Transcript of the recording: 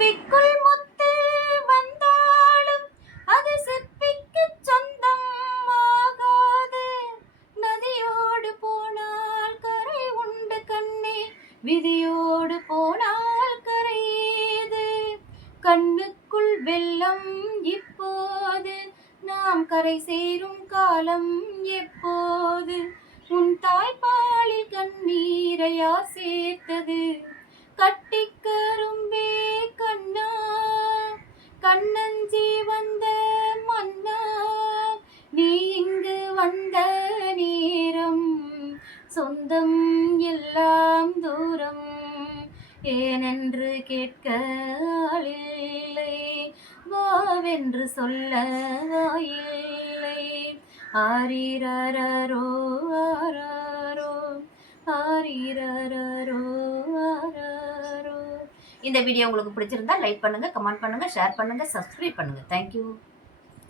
சிப்பிக்குள் முத்து வந்தாலும் அது சிப்பிக்கு சொந்தம் ஆகாது. நதியோடு போனால் கரை உண்டு கண்ணே, விதியோடு போனால் கரையேது. கண்ணுக்குள் வெள்ளம் இப்போது, நாம் கரை சேரும் காலம் எப்போது? உன் தாய்ப்பாலில் கண்ணீரையா சேர்த்தது? கட்டிக்கரும்பே கண்ணா, கண்ணஞ்சி வந்த மன்னா, நீ இங்கு வந்த நேரம் சொந்தம் எல்லாம் தூரம். ஏனென்று கேட்க ஆளில்லை, வாவென்று சொல்ல வாயில்லை. ஆரிரரோ ஆராரோ, ஆரிரரோ ஆராரோ. இந்த வீடியோ உங்களுக்கு பிடிச்சிருந்தா லைக் பண்ணுங்க, கமெண்ட் பண்ணுங்க, ஷேர் பண்ணுங்க, சப்ஸ்கிரைப் பண்ணுங்க. தேங்க்யூ.